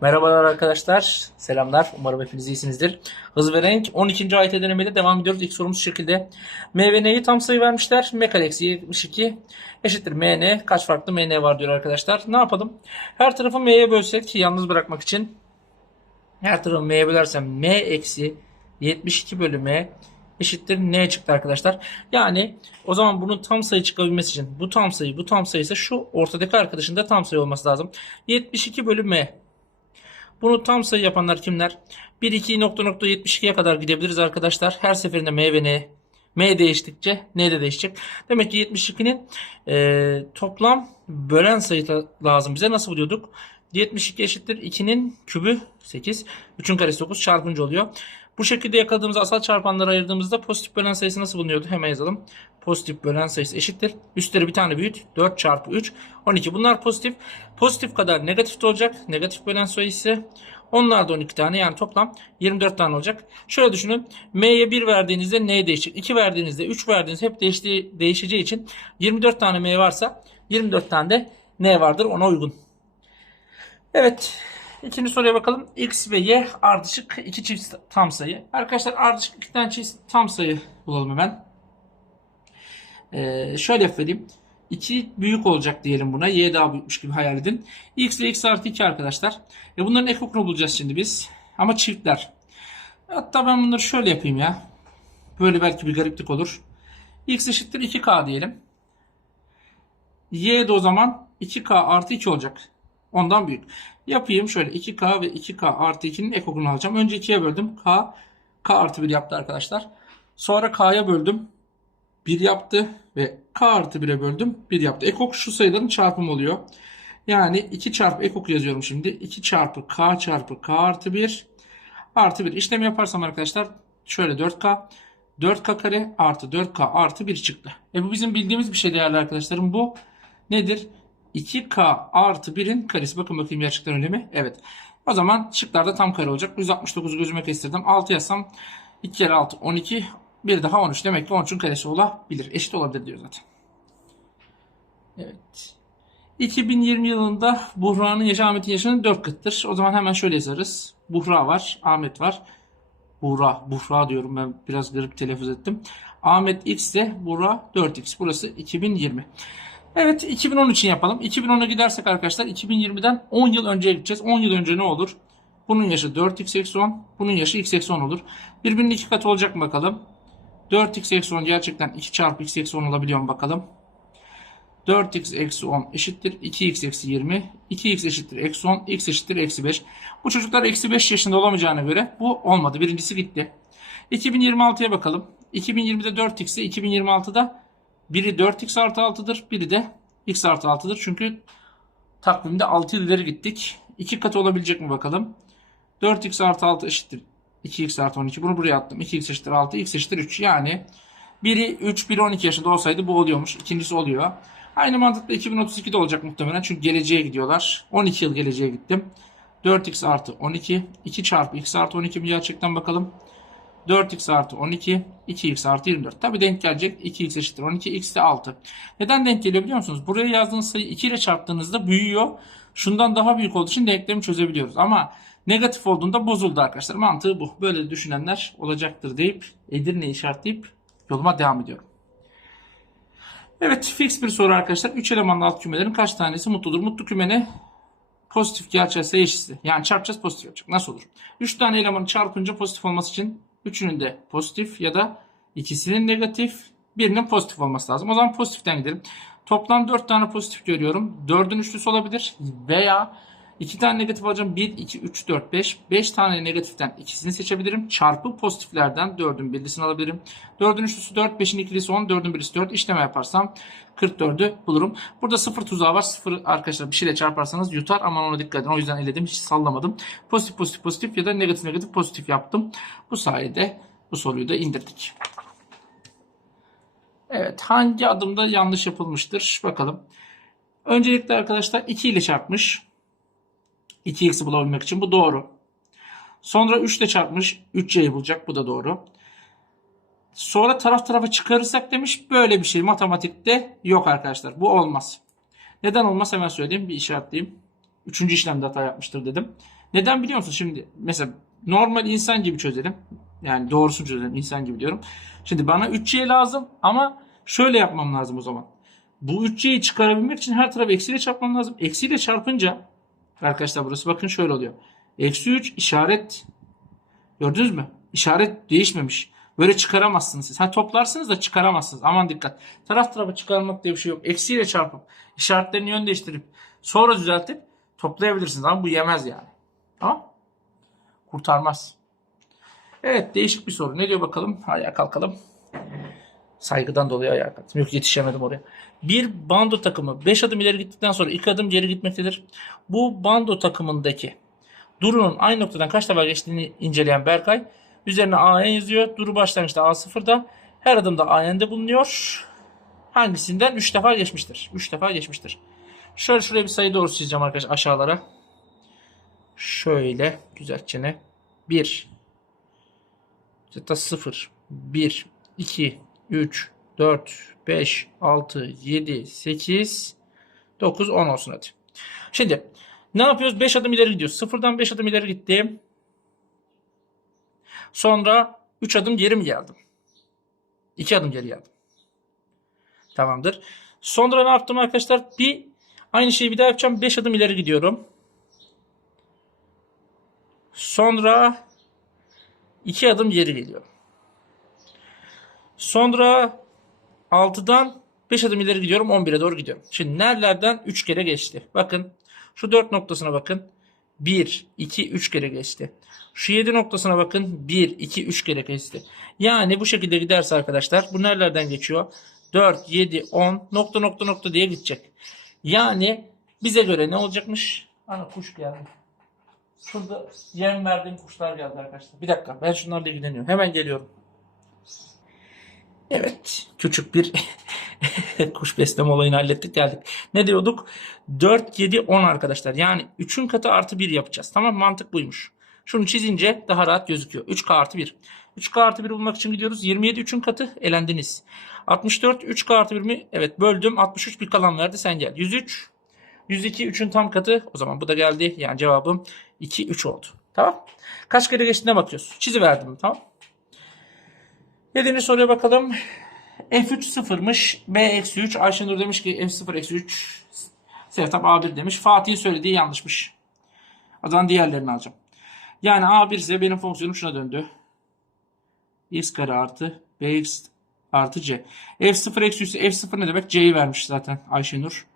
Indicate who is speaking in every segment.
Speaker 1: Merhabalar arkadaşlar. Selamlar. Umarım hepiniz iyisinizdir. Hız ve renk 12. AYT denemede devam ediyoruz. İlk sorumuz şekilde. M ve N'yi tam sayı vermişler. M kare eksi 72 eşittir MN. Kaç farklı MN var diyor arkadaşlar. Ne yapalım? Her tarafı M'ye bölsek yalnız bırakmak için. Her tarafı M'ye bölersem M eksi 72 bölü M eşittir N çıktı arkadaşlar. Yani o zaman bunun tam sayı çıkabilmesi için bu tam sayı bu tam sayı ise şu ortadaki arkadaşın da tam sayı olması lazım. 72 bölü M. Bunu tam sayı yapanlar kimler? 1 2 nokta nokta 72'ye kadar gidebiliriz arkadaşlar. Her seferinde M ve N M değiştikçe N de değişecek. Demek ki 72'nin e, toplam bölen sayı lazım bize. Nasıl buluyorduk? 72 eşittir 2'nin kübü 8. 3'ün karesi 9 çarpınca oluyor. Bu şekilde yakaladığımız asal çarpanları ayırdığımızda pozitif bölen sayısı nasıl bulunuyordu? Hemen yazalım. Pozitif bölen sayısı eşittir. Üstleri bir tane büyüt. 4 çarpı 3. 12. Bunlar pozitif. Pozitif kadar negatif de olacak. Negatif bölen sayısı. Onlar da 12 tane yani toplam 24 tane olacak. Şöyle düşünün. M'ye 1 verdiğinizde N değişecek. 2 verdiğinizde 3 verdiğinizde hep değiştiği, değişeceği için 24 tane M varsa 24 tane de N vardır ona uygun. Evet. İkinci soruya bakalım. X ve Y ardışık iki çift tam sayı. Arkadaşlar ardışık iki tane çift tam sayı bulalım hemen. Ee, şöyle yapayım. 2 büyük olacak diyelim buna. Y daha büyükmüş gibi hayal edin. X ve X artı 2 arkadaşlar. E bunların ekokunu bulacağız şimdi biz. Ama çiftler. Hatta ben bunları şöyle yapayım ya. Böyle belki bir gariplik olur. X eşittir 2K diyelim. Y de o zaman 2K artı 2 olacak. Ondan büyük. Yapayım şöyle 2K ve 2K artı 2'nin ekokunu alacağım. Önce 2'ye böldüm. K, K artı 1 yaptı arkadaşlar. Sonra K'ya böldüm. 1 yaptı ve K artı 1'e böldüm. 1 yaptı. Ekok şu sayıların çarpımı oluyor. Yani 2 çarpı ekok yazıyorum şimdi. 2 çarpı K çarpı K artı 1 artı 1. İşlem yaparsam arkadaşlar şöyle 4K 4K kare artı 4K artı 1 çıktı. E bu bizim bildiğimiz bir şey değerli arkadaşlarım. Bu nedir? 2K artı 1'in karesi. Bakın bakayım gerçekten öyle mi? Evet. O zaman şıklarda tam kare olacak. 169'u gözüme kestirdim. 6 yazsam 2 kere 6 12. Bir daha 13. Demek ki 13'ün karesi olabilir. Eşit olabilir diyor zaten. Evet. 2020 yılında Buhra'nın yaşı Ahmet'in yaşının 4 katıdır. O zaman hemen şöyle yazarız. Buhra var, Ahmet var. Buhra, Buhra diyorum ben biraz garip telaffuz ettim. Ahmet X de Buhra 4X. Burası 2020. Evet 2010 için yapalım. 2010'a gidersek arkadaşlar 2020'den 10 yıl önceye gideceğiz. 10 yıl önce ne olur? Bunun yaşı 4x eksi 10. Bunun yaşı x eksi 10 olur. Birbirinin iki katı olacak mı bakalım? 4x eksi 10 gerçekten 2 çarpı x eksi 10 olabiliyor mu bakalım? 4x eksi 10 eşittir 2x eksi 20. 2x eşittir eksi 10. x eşittir eksi 5. Bu çocuklar eksi 5 yaşında olamayacağına göre bu olmadı. Birincisi gitti. 2026'ya bakalım. 2020'de 4x'i 2026'da biri 4x artı 6'dır. Biri de x artı 6'dır. Çünkü takvimde 6 yıl ileri gittik. 2 katı olabilecek mi bakalım. 4x artı 6 eşittir 2x artı 12. Bunu buraya attım. 2x eşittir 6. x eşittir 3. Yani biri 3, biri 12 yaşında olsaydı bu oluyormuş. İkincisi oluyor. Aynı mantıkla 2032'de olacak muhtemelen. Çünkü geleceğe gidiyorlar. 12 yıl geleceğe gittim. 4x artı 12. 2 çarpı x artı 12 mi gerçekten bakalım. 4x artı 12, 2x artı 24. Tabi denk gelecek. 2x eşittir 12, x de 6. Neden denk geliyor biliyor musunuz? Buraya yazdığınız sayı 2 ile çarptığınızda büyüyor. Şundan daha büyük olduğu için denklemi çözebiliyoruz. Ama negatif olduğunda bozuldu arkadaşlar. Mantığı bu. Böyle düşünenler olacaktır deyip Edirne işaretleyip yoluma devam ediyorum. Evet fix bir soru arkadaşlar. 3 elemanlı alt kümelerin kaç tanesi mutludur? Mutlu kümene pozitif gerçeğe sayı eşitsi. Yani çarpacağız pozitif yapacak. Nasıl olur? 3 tane elemanı çarpınca pozitif olması için üçünün de pozitif ya da ikisinin negatif birinin pozitif olması lazım. O zaman pozitiften gidelim. Toplam 4 tane pozitif görüyorum. 4'ün üçlüsü olabilir veya 2 tane negatif alacağım. 1, 2, 3, 4, 5. 5 tane negatiften ikisini seçebilirim. Çarpı pozitiflerden 4'ün birlisini alabilirim. 4'ün üçlüsü 4, 5'in ikilisi 10, 4'ün birisi 4. İşleme yaparsam 44'ü bulurum. Burada 0 tuzağı var. 0 arkadaşlar bir şeyle çarparsanız yutar. Aman ona dikkat edin. O yüzden eledim. Hiç sallamadım. Pozitif pozitif pozitif ya da negatif negatif pozitif yaptım. Bu sayede bu soruyu da indirdik. Evet hangi adımda yanlış yapılmıştır? Bakalım. Öncelikle arkadaşlar 2 ile çarpmış. 2x'i bulabilmek için bu doğru. Sonra 3 ile çarpmış 3c'yi bulacak bu da doğru. Sonra taraf tarafa çıkarırsak demiş böyle bir şey matematikte yok arkadaşlar. Bu olmaz. Neden olmaz hemen söyleyeyim bir işaretleyeyim. Üçüncü işlemde hata yapmıştır dedim. Neden biliyor musun? Şimdi mesela normal insan gibi çözelim. Yani doğrusunu çözelim insan gibi diyorum. Şimdi bana 3y lazım ama şöyle yapmam lazım o zaman. Bu 3y'yi çıkarabilmek için her tarafı eksiyle çarpmam lazım. Eksiyle çarpınca arkadaşlar burası bakın şöyle oluyor. Eksi 3 işaret gördünüz mü? İşaret değişmemiş. Böyle çıkaramazsınız siz. Ha toplarsınız da çıkaramazsınız. Aman dikkat. Taraf tarafa çıkarmak diye bir şey yok. Eksiyle çarpıp işaretlerini yön değiştirip sonra düzeltip toplayabilirsiniz. Ama bu yemez yani. Tamam? Kurtarmaz. Evet değişik bir soru. Ne diyor bakalım? Ayağa kalkalım. Saygıdan dolayı ayağa kalktım. Yok yetişemedim oraya. Bir bando takımı 5 adım ileri gittikten sonra 2 adım geri gitmektedir. Bu bando takımındaki Duru'nun aynı noktadan kaç defa geçtiğini inceleyen Berkay üzerine AN yazıyor. Duru başlangıçta A0'da her adımda AN'de bulunuyor. Hangisinden 3 defa geçmiştir? 3 defa geçmiştir. Şöyle şuraya bir sayı doğrusu çizeceğim arkadaşlar aşağılara. Şöyle güzelçene 1 hatta 0 1 2 3 4 5 6 7 8 9 10 olsun hadi. Şimdi ne yapıyoruz? 5 adım ileri gidiyoruz. Sıfırdan 5 adım ileri gittim. Sonra 3 adım geri mi geldim? 2 adım geri geldim. Tamamdır. Sonra ne yaptım arkadaşlar? Bir aynı şeyi bir daha yapacağım. 5 adım ileri gidiyorum. Sonra 2 adım geri geliyorum. Sonra 6'dan 5 adım ileri gidiyorum 11'e doğru gidiyorum. Şimdi nerelerden 3 kere geçti. Bakın şu 4 noktasına bakın. 1, 2, 3 kere geçti. Şu 7 noktasına bakın. 1, 2, 3 kere geçti. Yani bu şekilde giderse arkadaşlar bu nerelerden geçiyor? 4, 7, 10 nokta nokta nokta diye gidecek. Yani bize göre ne olacakmış? Ana kuş geldi. Şurada yem verdiğim kuşlar geldi arkadaşlar. Bir dakika ben şunlarla ilgileniyorum. Hemen geliyorum. Evet. Küçük bir kuş besleme olayını hallettik geldik. Ne diyorduk? 4, 7, 10 arkadaşlar. Yani 3'ün katı artı 1 yapacağız. Tamam mantık buymuş. Şunu çizince daha rahat gözüküyor. 3K artı 1. 3K artı 1 bulmak için gidiyoruz. 27 3'ün katı elendiniz. 64 3K artı 1 mi? Evet böldüm. 63 bir kalan verdi. Sen gel. 103 102 3'ün tam katı. O zaman bu da geldi. Yani cevabım 2 3 oldu. Tamam. Kaç kere geçtiğine bakıyoruz. Çiziverdim. Tamam. Yedinci soruya bakalım. F3 sıfırmış. B eksi 3. Ayşenur demiş ki F0 eksi 3. Sevtap A1 demiş. Fatih'in söylediği yanlışmış. O zaman diğerlerini alacağım. Yani A1 ise benim fonksiyonum şuna döndü. x kare artı bx artı c. F0 eksi 3 ise F0 ne demek? C'yi vermiş zaten Ayşenur.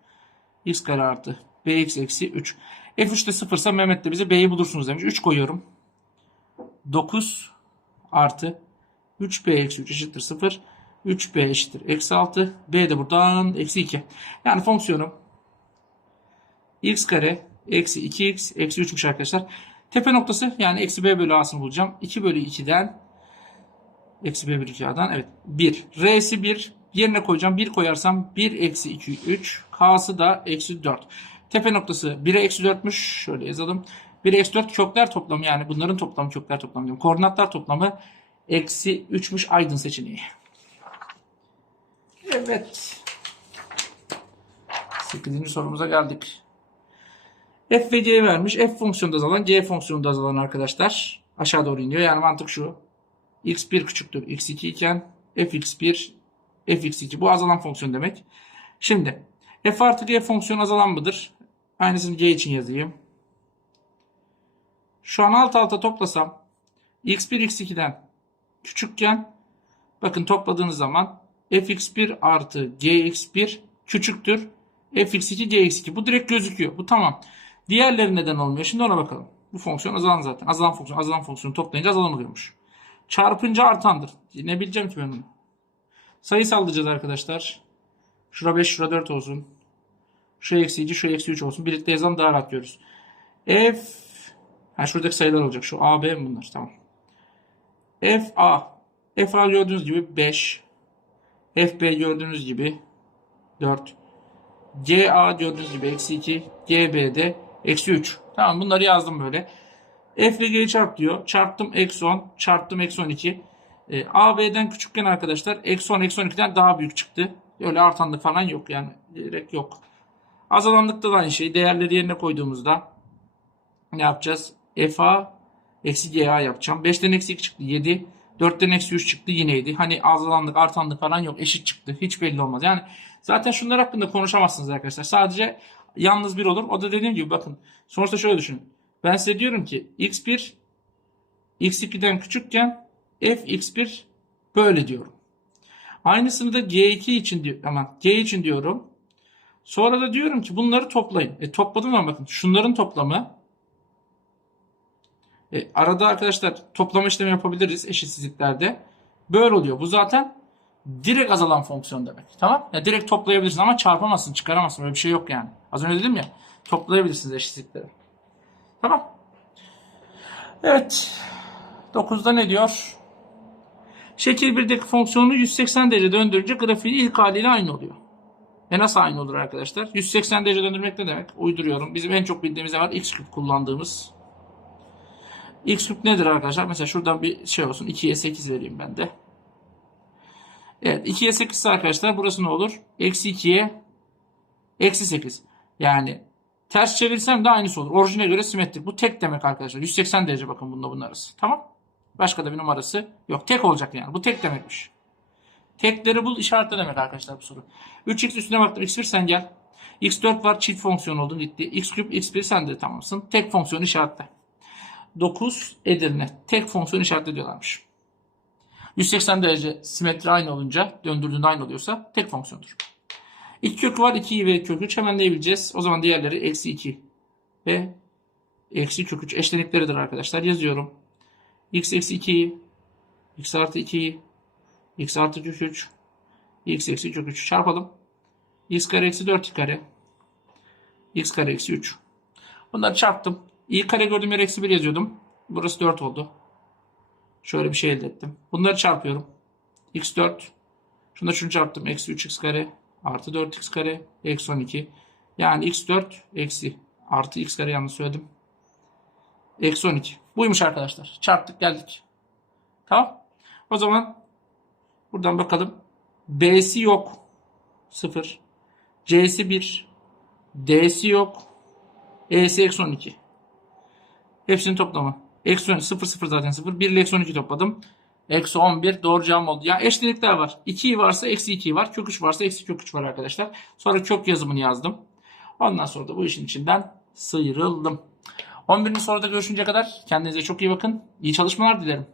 Speaker 1: x kare artı bx eksi 3. F3 de 0 ise Mehmet de bize b'yi bulursunuz demiş. 3 koyuyorum. 9 artı 3b eksi 3 eşittir 0. 3b eşittir eksi 6. b de buradan eksi 2. Yani fonksiyonum x kare eksi 2x eksi 3'müş arkadaşlar. Tepe noktası yani eksi b bölü a'sını bulacağım. 2 bölü 2'den eksi b bölü 2a'dan evet 1. r'si 1 yerine koyacağım. 1 koyarsam 1 eksi 2 3. k'sı da eksi 4. Tepe noktası 1'e eksi 4'müş. Şöyle yazalım. 1'e eksi 4 kökler toplamı yani bunların toplamı kökler toplamı diyorum. Koordinatlar toplamı eksi 3'müş aydın seçeneği. Evet. 8. sorumuza geldik. F ve G vermiş. F fonksiyonunda azalan, G fonksiyonunda azalan arkadaşlar. Aşağı doğru iniyor. Yani mantık şu. x1 küçüktür x2 iken fx1 fx2 bu azalan fonksiyon demek. Şimdi f artı g fonksiyon azalan mıdır? Aynısını g için yazayım. Şu an alt alta toplasam x1 x2'den küçükken bakın topladığınız zaman fx1 artı gx1 küçüktür fx2 gx2. Bu direkt gözüküyor. Bu tamam. Diğerleri neden olmuyor? Şimdi ona bakalım. Bu fonksiyon azalan zaten. Azalan fonksiyon. Azalan fonksiyonu toplayınca azalan oluyormuş. Çarpınca artandır. Ne bileceğim ki ben bunu? Sayı sallayacağız arkadaşlar. Şura 5, şura 4 olsun. Şu eksi 2, şu eksi 3 olsun. Birlikte yazalım daha rahat görürüz. F ha şuradaki sayılar olacak. Şu A, B bunlar? Tamam. F A. F A gördüğünüz gibi 5. F B gördüğünüz gibi 4. G A gördüğünüz gibi eksi 2. G B de eksi 3. Tamam bunları yazdım böyle. F ile G'yi çarp diyor. Çarptım eksi 10. Çarptım eksi 12. E, A B'den küçükken arkadaşlar eksi 10 eksi 12'den daha büyük çıktı. Öyle artanlık falan yok yani. Direkt yok. Azalanlıkta da aynı şey. Değerleri yerine koyduğumuzda ne yapacağız? FA eksi GA yapacağım. 5'ten eksi 2 çıktı 7. 4'ten eksi 3 çıktı yine 7. Hani azalandık artandık falan yok. Eşit çıktı. Hiç belli olmaz. Yani zaten şunlar hakkında konuşamazsınız arkadaşlar. Sadece yalnız bir olur. O da dediğim gibi bakın. Sonuçta şöyle düşünün. Ben size diyorum ki x1 x2'den küçükken f x1 böyle diyorum. Aynısını da g2 için diyor aman g için diyorum. Sonra da diyorum ki bunları toplayın. E topladım ama bakın şunların toplamı e, arada arkadaşlar toplama işlemi yapabiliriz eşitsizliklerde. Böyle oluyor. Bu zaten direkt azalan fonksiyon demek. Tamam? Ya direkt toplayabilirsin ama çarpamazsın, çıkaramazsın. Öyle bir şey yok yani. Az önce dedim ya toplayabilirsiniz eşitsizlikleri. Tamam. Evet. 9'da ne diyor? Şekil 1'deki fonksiyonu 180 derece döndürünce grafiği ilk haliyle aynı oluyor. E nasıl aynı olur arkadaşlar? 180 derece döndürmek ne demek? Uyduruyorum. Bizim en çok bildiğimiz var? X küp kullandığımız. X küp nedir arkadaşlar? Mesela şuradan bir şey olsun. 2'ye 8 vereyim ben de. Evet 2'ye 8 ise arkadaşlar burası ne olur? Eksi 2'ye eksi 8. Yani ters çevirsem de aynısı olur. Orijine göre simetrik. Bu tek demek arkadaşlar. 180 derece bakın bunda bunun. Tamam. Başka da bir numarası yok. Tek olacak yani. Bu tek demekmiş. Tekleri bul işaretle demek arkadaşlar bu soru. 3x üstüne baktım. x1 sen gel. x4 var çift fonksiyon oldun gitti. x küp x1 sen de tamamsın. Tek fonksiyon işaretle. 9 Edirne. Tek fonksiyon işaretle diyorlarmış. 180 derece simetri aynı olunca döndürdüğünde aynı oluyorsa tek fonksiyondur. 2 kökü var 2 ve kök 3 hemen diyebileceğiz. O zaman diğerleri eksi 2 ve eksi kök 3 eşlenikleridir arkadaşlar. Yazıyorum. x eksi 2 x artı 2 x artı kök 3 x eksi kök 3 çarpalım. x kare eksi 4 kare x kare eksi 3 bunları çarptım. İ kare gördüğüm yere eksi 1 yazıyordum. Burası 4 oldu. Şöyle bir şey elde ettim. Bunları çarpıyorum. x4 şunu da şunu çarptım. Eksi 3x kare artı 4x kare eksi 12. Yani x4 eksi artı x kare yanlış söyledim. Eksi 12. Buymuş arkadaşlar. Çarptık geldik. Tamam. O zaman buradan bakalım. B'si yok. 0. C'si 1. D'si yok. E'si eksi 12. Hepsinin toplamı. Eksi 12. 0 0 zaten 0. 1 ile eksi 12 topladım. Eksi 11 doğru cevap oldu. Ya eşlenikler var. 2 varsa eksi 2 var. Kök 3 varsa eksi kök 3 var arkadaşlar. Sonra kök yazımını yazdım. Ondan sonra da bu işin içinden sıyrıldım. 11. soruda görüşünceye kadar kendinize çok iyi bakın. İyi çalışmalar dilerim.